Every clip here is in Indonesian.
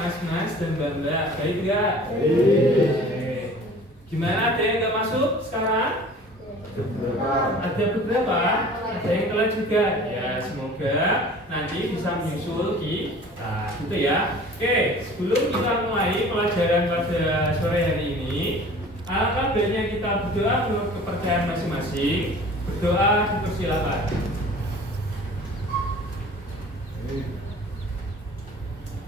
Mas dan Mbak. Baik nggak? Gimana, ada yang nggak masuk sekarang? Ada beberapa, ada yang telat juga. Ya, semoga nanti bisa menyusul kita, gitu ya. Oke, sebelum kita mulai pelajaran pada sore hari ini, alangkah baiknya kita berdoa menurut kepercayaan masing-masing. Berdoa, dipersilakan.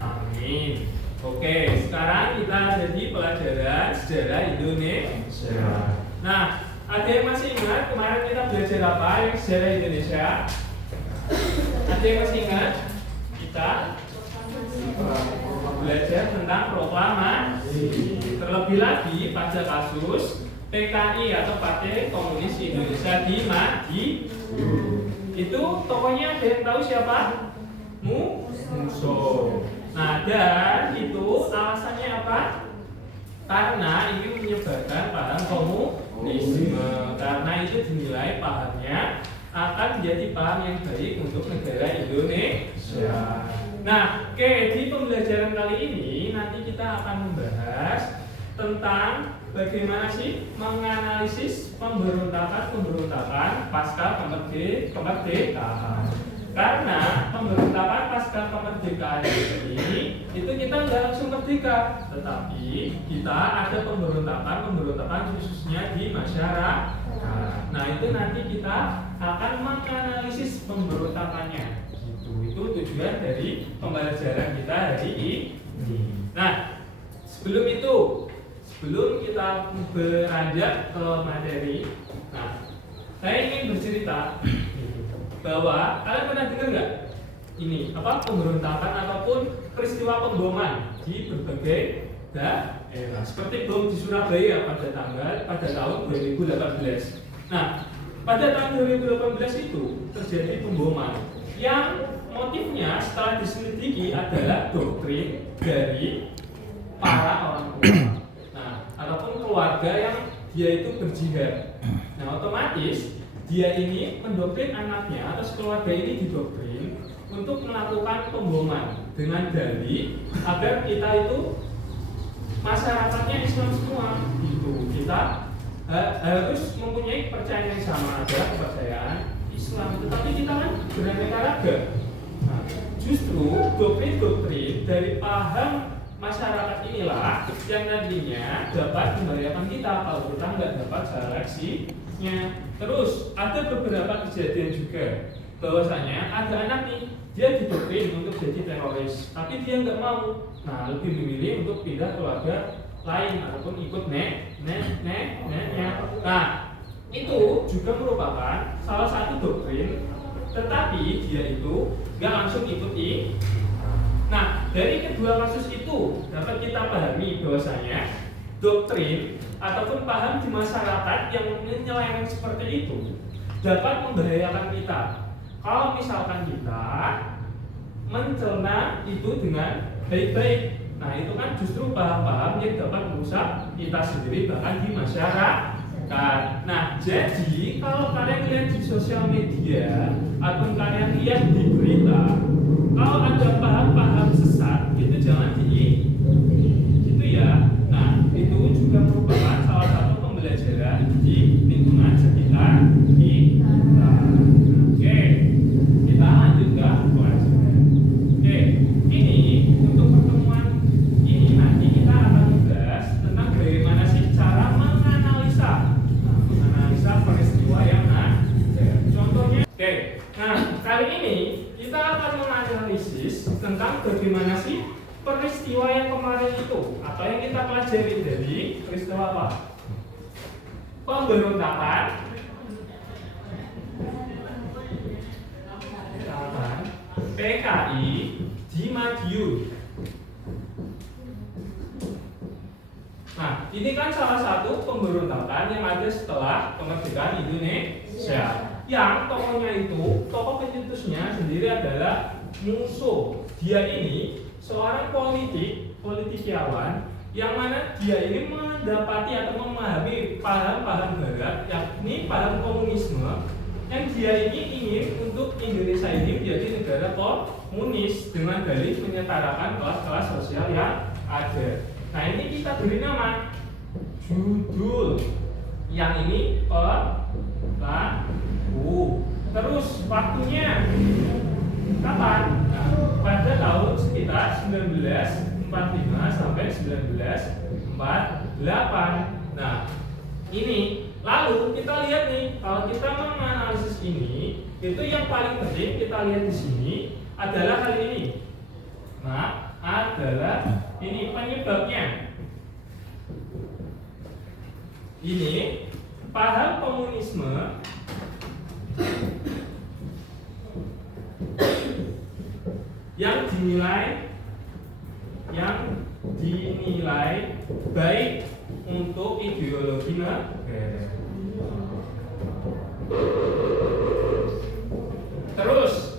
Amin. Oke, sekarang kita ada di pelajaran sejarah Indonesia. Nah, ada yang masih ingat kemarin kita belajar apa yang sejarah Indonesia? Ada yang masih ingat? Kita belajar tentang proklamasi. Terlebih lagi pada kasus PKI atau Partai Komunis Indonesia di Madiun. Itu tokohnya ada yang tahu siapa? Musso. Nah, dan itu alasannya apa? Karena ini menyebarkan paham komunisme. Karena itu dinilai pahamnya akan menjadi paham yang baik untuk negara Indonesia. Nah, oke, di pembelajaran kali ini nanti kita akan membahas tentang bagaimana sih menganalisis pemberontakan pasca kemerdekaan. Karena pemberontakan pasca kemerdekaan ini itu kita nggak langsung merdeka, tetapi kita ada pemberontakan khususnya di masyarakat. Nah, itu nanti kita akan menganalisis pemberontakannya. Itu tujuan dari pembelajaran kita hari ini. Nah, sebelum kita beranjak ke materi, nah, saya ingin bercerita bahwa kalian pernah dengar nggak ini pemberontakan ataupun peristiwa pemboman di berbagai daerah, seperti bom di Surabaya pada tahun 2018. Nah, pada tahun 2018 itu terjadi pemboman yang motifnya setelah diselidiki adalah doktrin dari para orang tua, ataupun keluarga yang dia itu berjihad. Nah, otomatis dia ini mendoktrin anaknya atau keluarga ini didoktrin untuk melakukan pemboman dengan dalih agar kita itu masyarakatnya Islam semua. Itu kita harus mempunyai kepercayaan yang sama, adalah kepercayaan Islam. Tetapi kita kan beraneka ragam. Nah, justru doktrin-doktrin dari paham masyarakat inilah yang nantinya dapat membahayakan kita kalau kita nggak dapat seleksinya. Terus ada beberapa kejadian juga bahwasanya ada anak nih, dia didoktrin untuk jadi teroris, tapi dia nggak mau. Nah, lebih memilih untuk pindah keluarga lain ataupun ikut neneknya. Nah, itu juga merupakan salah satu doktrin, tetapi dia itu nggak langsung ikuti. Nah, dari kedua kasus itu dapat kita pahami bahwasanya doktrin ataupun paham di masyarakat yang menyeleweng seperti itu dapat membahayakan kita. Kalau misalkan kita mencerna itu dengan baik-baik, nah itu kan justru paham-paham yang dapat merusak kita sendiri bahkan di masyarakat. Nah, jadi kalau kalian lihat di sosial media atau kalian lihat di berita, kalau ada paham-paham sesat itu jangan diikuti, gitu ya. Nah, itu juga merupakan salah satu pembelajaran di lingkungan sekitar kita. Oke, kita lanjut ke pelajaran. Oke, ini untuk pertemuan ini nanti kita akan membahas tentang bagaimana sih cara menganalisa peristiwa yang ada. Contohnya, oke, nah kali ini kita akan menganalisis tentang bagaimana sih peristiwa yang kemarin itu atau yang kita pelajari dari peristiwa apa? Pemberontakan PKI di Madiun. Nah, ini kan salah satu pemberontakan yang ada setelah kemerdekaan Indonesia. Yang tokohnya itu, tokoh pencetusnya sendiri adalah Musso. Dia ini seorang politikawan yang mana dia ini mendapati atau memahami paham-paham barat, yakni paham komunisme, yang dia ini ingin untuk Indonesia ini menjadi negara komunis dengan dalih menyetarakan kelas-kelas sosial yang ada. Nah ini kita beri nama judul, yang ini pelaku. Terus waktunya kapan? Nah, pada tahun sekitar 1945 sampai 1948. Nah ini lalu kita lihat nih, kalau kita menganalisis ini, itu yang paling penting kita lihat di sini adalah hal ini. Nah, adalah ini penyebabnya. Ini paham komunisme yang dinilai baik untuk ideologi negara. Terus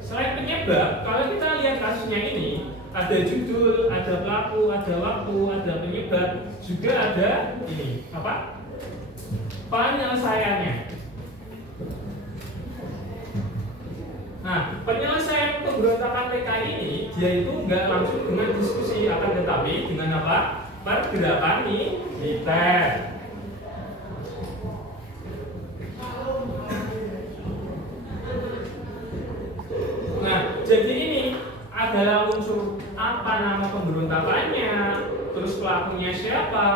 selain penyebab, kalau kita lihat kasusnya ini, ada judul, ada pelaku, ada waktu, ada penyebab, juga ada ini apa? Penyelesaiannya. Nah, penyelesaian pemberontakan PKI ini dia itu nggak langsung dengan diskusi, akan tetapi dengan apa? Pergerakan militer. Nah, jadi ini adalah unsur apa nama pemberontakannya, terus pelakunya siapa,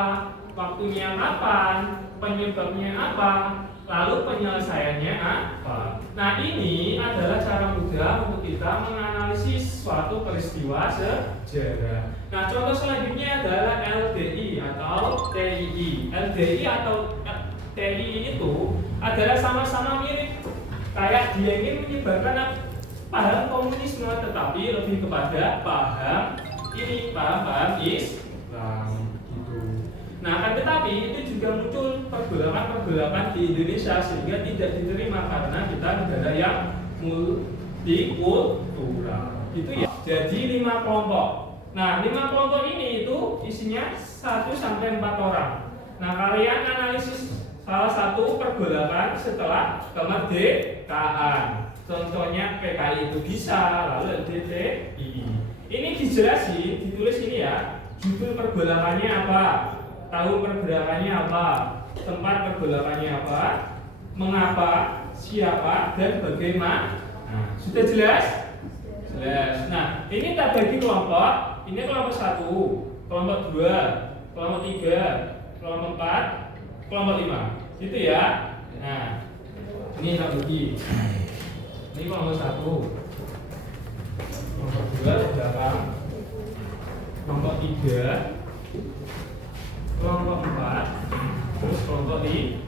waktunya kapan, penyebabnya apa, lalu penyelesaiannya apa. Nah ini adalah cara mudah untuk kita menganalisis suatu peristiwa sejarah. Nah contoh selanjutnya adalah LDI atau TII. LDI atau TII itu adalah sama-sama mirip, kayak dia ingin menyebarkan paham komunisme, tetapi lebih kepada paham ini, paham Islam gitu. Nah akan tetapi itu juga muncul pergolakan-pergolakan di Indonesia sehingga tidak diterima karena kita negara yang multikultural gitu ya. Jadi 5 kelompok. Nah 5 kelompok ini itu isinya 1-4 orang. Nah kalian analisis salah satu pergolakan setelah kemerdekaan. Contohnya PKI itu bisa, lalu LDTI. Ini dijelasin, ditulis ini ya. Judul pergolakannya apa? Tahun pergerakannya apa? Tempat pergolakannya apa? Mengapa? Siapa? Dan bagaimana? Nah, sudah jelas? Jelas. Nah, ini kita bagi kelompok. Ini kelompok 1, kelompok 2, kelompok 3, kelompok 4, kelompok 5. Gitu ya. Nah, ini kita bagi. Ini kelompok 1, kelompok 2 di belakang, kelompok 3, kelompok 4, terus kelompok 5.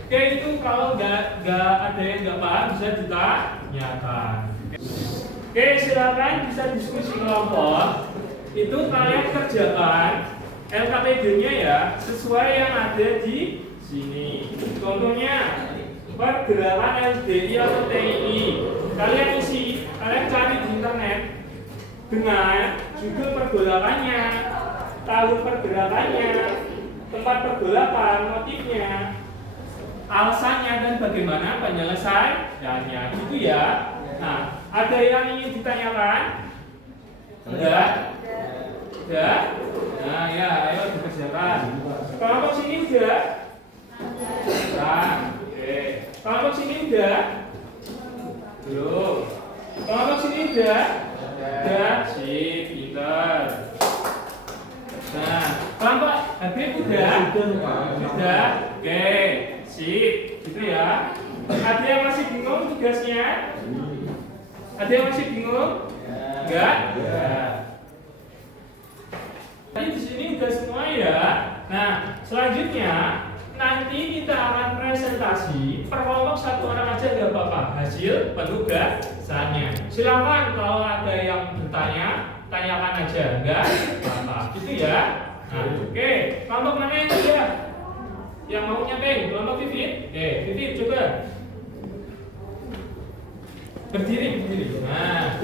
Oke, itu kalau nggak ada yang nggak paham bisa ditanyakan. Oke, silakan bisa diskusi kelompok. Itu kalian kerjakan LKPD-nya ya sesuai yang ada di sini. Contohnya pergerakan LDI atau TII. Kalian isi, kalian cari di internet dengan judul pergolakannya, tahun pergerakannya, tempat pergolakan, motifnya, alasannya dan bagaimana penyelesaiannya. Gitu ya. Nah, ada yang ingin ditanyakan? Enggak? Enggak? Nah, ya, ayo dikerjakan. Kelompok sini udah? Nah, oke. Kelompok sini udah? Belum. Kelompok sini udah? Udah, sip, pintar. Nah, kelompok Habib udah? Sudah? Oke, sip, gitu ya. Ada yang masih bingung tugasnya? Ada yang masih bingung? Enggak? Enggak. Jadi di sini udah semua ya. Nah, selanjutnya nanti kita akan presentasi per kelompok 1 orang aja nggak apa-apa hasil penugasannya. Silakan kalau ada yang bertanya, tanyakan aja, nggak apa-apa. Gitu ya. Nah, oke. Kelompok mana yang sudah? Yang mau nyampein? Kelompok Vivit? Oke, Vivit coba. Berdiri. Nah,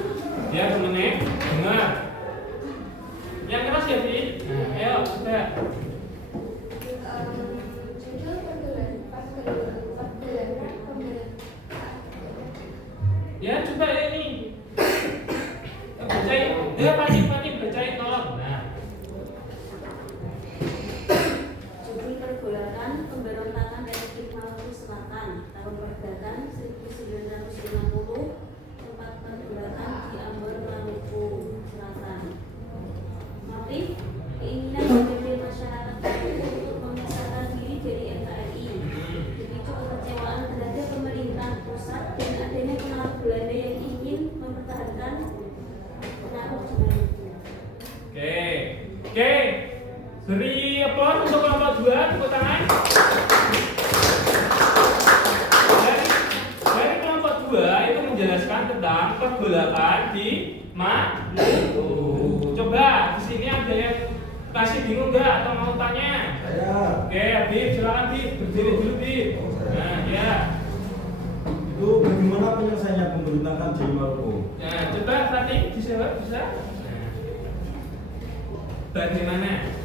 dia temennya dengar. Yang keras ya, Vivit? Nah, ayo, sudah. Judul Ya Panik bacain tolong. Nah. Judul pergolakan pemberontakan Republik Maluku Selatan tahun pergerakan 1950, tempat pergolakan di Ambon, Maluku Selatan. Motif keinginan berbagai masyarakat Maluku untuk memisahkan diri dari NKRI, dipicu kekecewaan terhadap pemerintah pusat dan adanya pengaruh Belanda yang ingin mempertahankan pengaruh di Maluku. Oke. Beri applause untuk kelompok 2, tepuk tangan. Dari kelompok 2 itu menjelaskan tentang pergolakan di Maluku. Coba di sini ada yang masih bingung nggak atau mau tanya? Saya. Oke, Habib, silakan Habib, berdiri dulu Habib. Nah, ya. Itu bagaimana penyelesaiannya pemberontakan di Maluku? Nah, coba Fatih bisa? Nah. Bagaimana?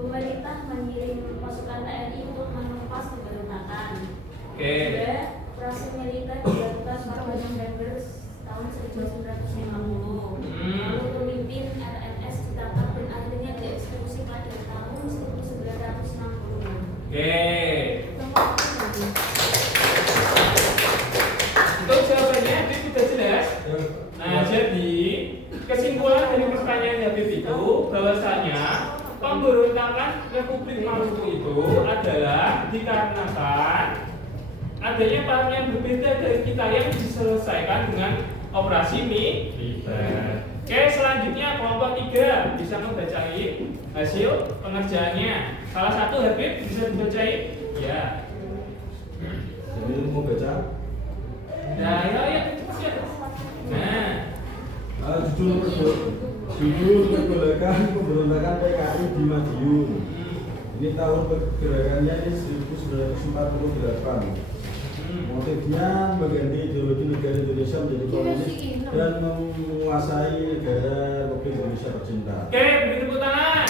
Pemerintah mengirim pasukan TNI untuk menumpas pemberontakan. Oke. Juga operasi militer dilakukan pada November tahun 1950. Lalu pemimpin RNS ditangkap dan akhirnya dieksekusi pada tahun 1960. Oke. Itu jawabannya Habib sudah jelas. Nah, jadi kesimpulan dari pertanyaan Habib itu bahwasanya pemberontakan Republik Maluku itu adalah dikarenakan adanya paham yang berbeda dari kita yang diselesaikan dengan operasi militer. Oke, selanjutnya kelompok 3 bisa membacain hasil pengerjaannya. Salah satu Habib bisa dibacain? Ya. Jadi mau baca? Nah, ya. Nah, judul pergolakan pemberontakan PKI di Madiun. Ini tahun pergerakannya ini 1948. Motifnya mengganti ideologi negara Indonesia menjadi komunis dan menguasai negara Republik Indonesia tercinta. oke, beri tepuk tangan.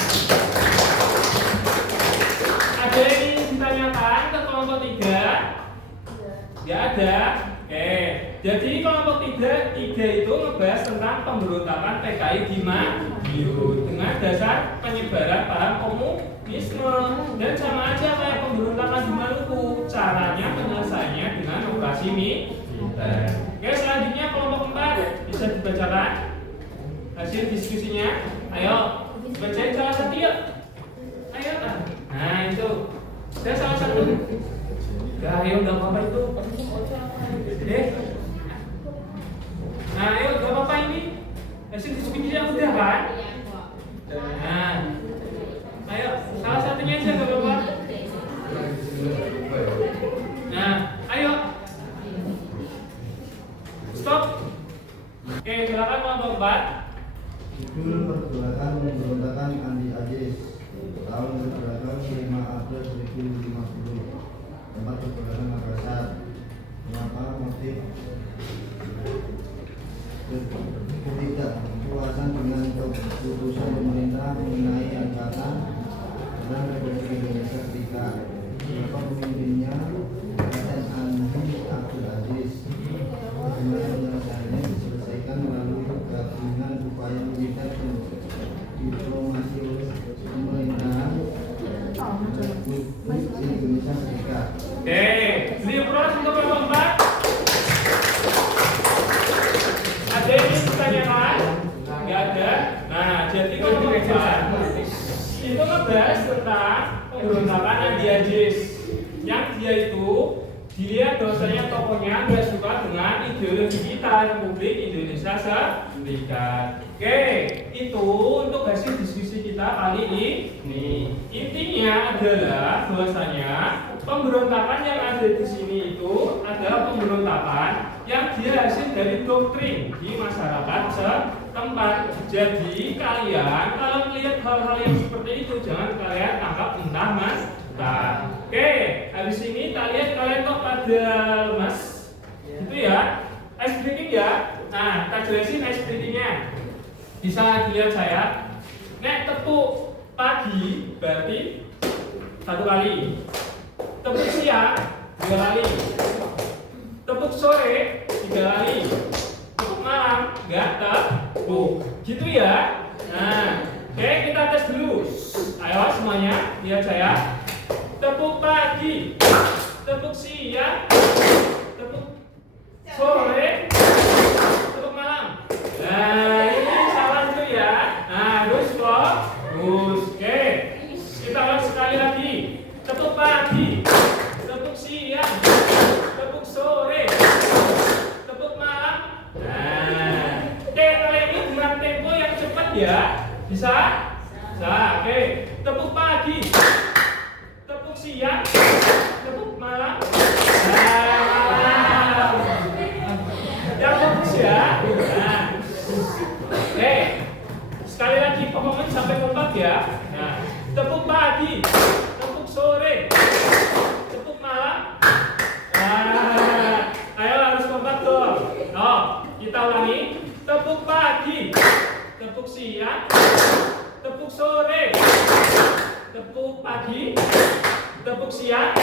Ada yang ingin ditanyakan ke kelompok 3? Ya ada. Oke, jadi kelompok 3 itu ngebahas tentang pemberontakan PKI di Madiun dengan dasar penyebaran paham komunisme dan sama aja kayak pemberontakan di Maluku. Caranya penyelesaiannya dengan operasi militer. Oke, selanjutnya kelompok 4 bisa dibacakan hasil diskusinya. Ayo, bacain salah satu yuk. Ayo. Nah itu, saya salah satu. Ya, ayo nggak apa-apa itu. Nah, ayo nggak apa-apa ini. Hasil diskusinya udah kan? Nah, ayo salah satunya aja nggak apa-apa. Nah, ayo. Stop. Oke, silakan kelompok 4. Judul pergolakan pemberontakan anti Ajis tahun pergerakan 5 April 2050, tempat pergolakan Makassar. Mengapa motif ketidakpuasan dengan keputusan pemerintah mengenai angkatan dan Republik Indonesia Serikat? Siapa pemimpinnya? Kapten Andi Abdul Aziz. Bagaimana penyelesaiannya diselesaikan melalui gabungan upaya militer dan diplomasi oleh pemerintahan Republik Indonesia Serikat. Oke, beri proses untuk kelompok 4. Ada yang ingin ditanyakan? Nggak ada. Nah, jadi kelompok 4 itu ngebahas tentang pemberontakan Andi Aziz. Yang dia itu dilihat bahwasanya tokohnya nggak suka dengan ideologi kita Republik Indonesia Serikat. Oke, itu untuk hasil diskusi kita kali ini. Intinya adalah bahwasanya pemberontakan yang ada di sini itu adalah pemberontakan yang dia hasil dari doktrin di masyarakat setempat. Jadi kalian kalau melihat hal-hal yang seperti itu jangan kalian tangkap mentah-mentah. Oke, habis ini kalian kok pada lemas itu ya, ice breaking ya. Nah, kita jelasin ice breakingnya. Bisa dilihat saya. Nek tepuk pagi berarti 1 kali. Tepuk siang 2 kali. Tepuk sore 3 kali. Tepuk malam nggak tepuk, gitu ya. Nah, oke, kita tes dulu. Ayo semuanya, lihat saya. Tepuk pagi, tepuk siang, tepuk sore, tepuk malam. Nah, ini salah itu ya. Nah, terus oke. Kita ulang sekali lagi. Tepuk pagi, tepuk siang, tepuk sore, tepuk malam. Nah, oke, kali ini dengan tempo yang cepat ya. Bisa? Bisa. Oke, tepuk pagi, tepuk siang, tepuk malam. Nah, yang fokus ya. Nah, oke, sekali lagi pokoknya sampai kompak ya. Nah, tepuk pagi, tepuk sore, tepuk malam. Nah, ayo harus kompak dong. Oh, kita ulangi. Tepuk pagi, tepuk siang, tepuk sore, tepuk pagi, tepuk siang,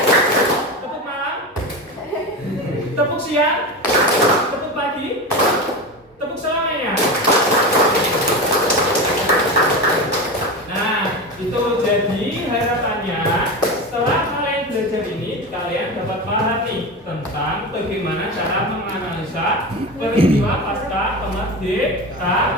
tepuk malam, tepuk siang, tepuk pagi, tepuk selamanya. Nah, itu jadi harapannya setelah kalian belajar ini, kalian dapat paham nih tentang bagaimana cara menganalisa peristiwa pasca kemerdekaan.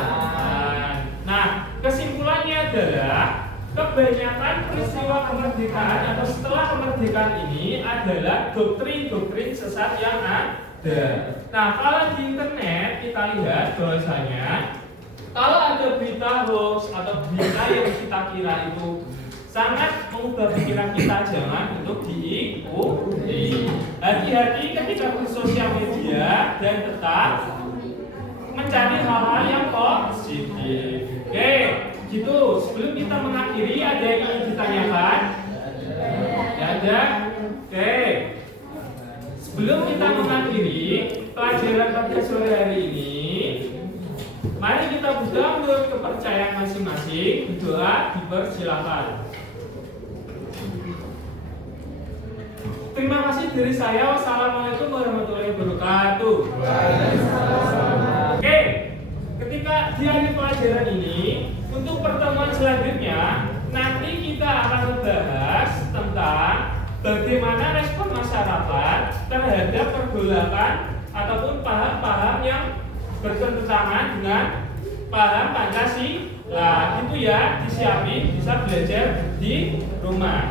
Nah, kesimpulannya adalah kebanyakan peristiwa kemerdekaan atau setelah kemerdekaan ini adalah doktrin-doktrin sesat yang ada. Nah, kalau di internet kita lihat bahwasanya kalau ada berita hoax atau berita yang kita kira itu sangat mengubah pikiran kita, jangan untuk diikuti. Hati-hati ketika bersosial media dan tetap mencari hal-hal yang positif. Oke, gitu. Sebelum kita mengakhiri, ada yang ingin ditanyakan? Ya ada. Oke. Sebelum kita mengakhiri pelajaran pada sore hari ini, mari kita buka menurut kepercayaan masing-masing. Berdoa dipersilakan. Terima kasih dari saya. Wassalamualaikum warahmatullahi wabarakatuh. Oke, ketika di akhir pelajaran ini, untuk pertemuan selanjutnya nanti kita akan membahas tentang bagaimana respon masyarakat terhadap pergolakan ataupun paham-paham yang bertentangan dengan paham Pancasila. Gitu ya, disiapin, bisa belajar di rumah.